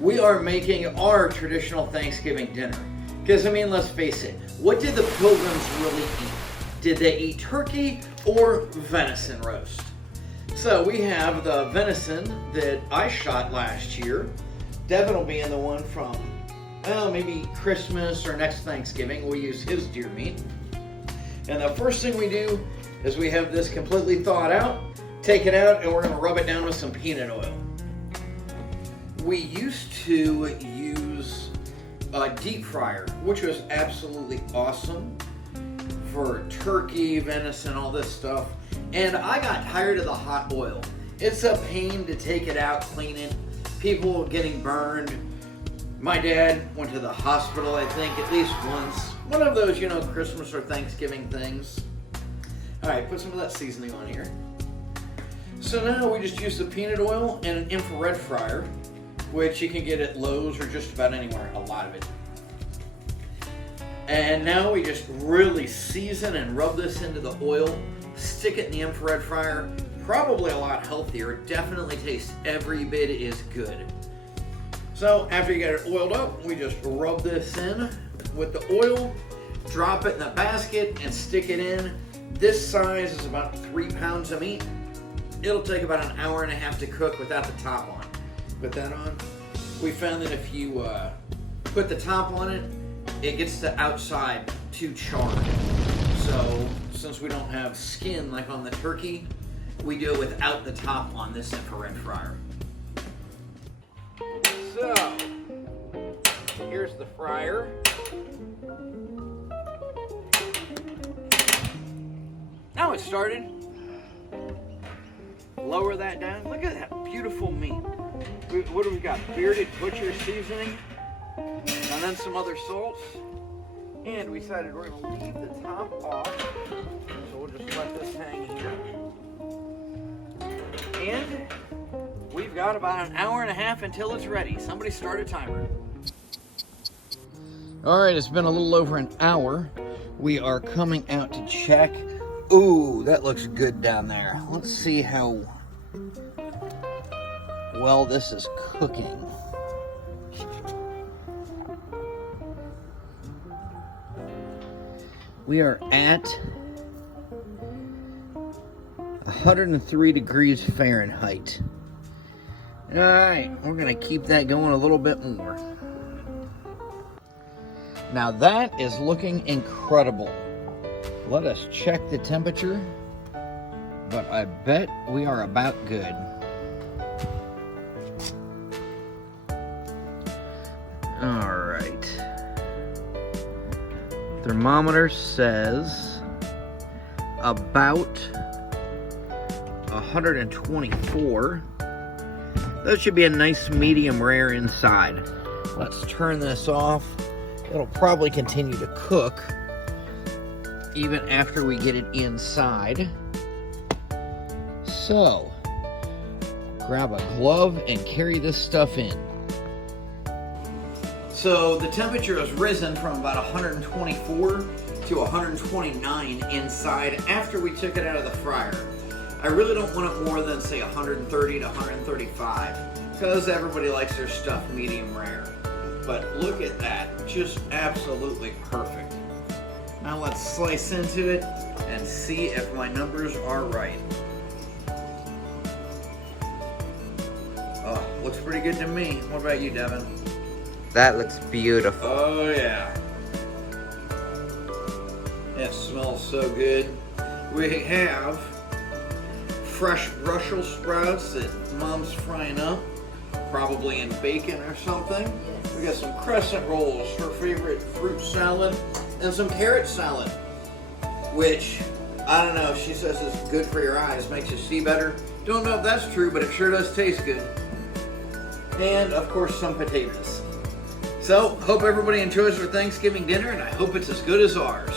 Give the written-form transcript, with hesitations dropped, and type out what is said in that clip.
we are making our traditional Thanksgiving dinner. Because, I mean, let's face it, what did the pilgrims really eat? Did they eat turkey or venison roast? So we have the venison that I shot last year. Devin will be in the one from, well, maybe Christmas or next Thanksgiving. We'll use his deer meat. And the first thing we do is we have this completely thawed out, take it out, and we're going to rub it down with some peanut oil. We used to use a deep fryer, which was absolutely awesome for turkey, venison, all this stuff. And I got tired of the hot oil. It's a pain to take it out, clean it, people getting burned. My dad went to the hospital, I think, at least once. One of those, you know, Christmas or Thanksgiving things. All right, put some of that seasoning on here. So now we just use the peanut oil and an infrared fryer, which you can get at Lowe's or just about anywhere, a lot of it. And now we just really season and rub this into the oil, stick it in the infrared fryer. Probably a lot healthier, definitely tastes every bit as good. So after you get it oiled up, we just rub this in with the oil, drop it in the basket and stick it in. This size is about 3 pounds of meat. It'll take about an hour and a half to cook without the top on. Put that on. We found that if you put the top on it, it gets the outside too charred. So since we don't have skin like on the turkey, we do it without the top on this infrared fryer. So here's the fryer. Now it's started. Lower that down. Look at that beautiful meat. What do we got? Bearded butcher seasoning, and then some other salts. And we decided we're going to leave the top off, so we'll just let this hang here. And we've got about an hour and a half until it's ready. Somebody start a timer. All right, it's been a little over an hour. We are coming out to check. Ooh, that looks good down there. Let's see how well this is cooking. We are at 103 degrees Fahrenheit. All right, we're gonna keep that going a little bit more. Now that is looking incredible. Let us check the temperature, but I bet we are about good. All right. Thermometer says about 124. That should be a nice medium rare inside. Let's turn this off. It'll probably continue to cook even after we get it inside. So, grab a glove and carry this stuff in. So the temperature has risen from about 124 to 129 inside after we took it out of the fryer. I really don't want it more than, say, 130 to 135 because everybody likes their stuff medium rare. But look at that, just absolutely perfect. Now let's slice into it and see if my numbers are right. Oh, looks pretty good to me. What about you, Devin? That looks beautiful. Oh yeah. It smells so good. We have fresh Brussels sprouts that Mom's frying up, probably in bacon or something. Yes. We got some crescent rolls, her favorite fruit salad, and some carrot salad, which, I don't know, she says is good for your eyes, makes you see better. Don't know if that's true, but it sure does taste good. And, of course, some potatoes. So, hope everybody enjoys their Thanksgiving dinner, and I hope it's as good as ours.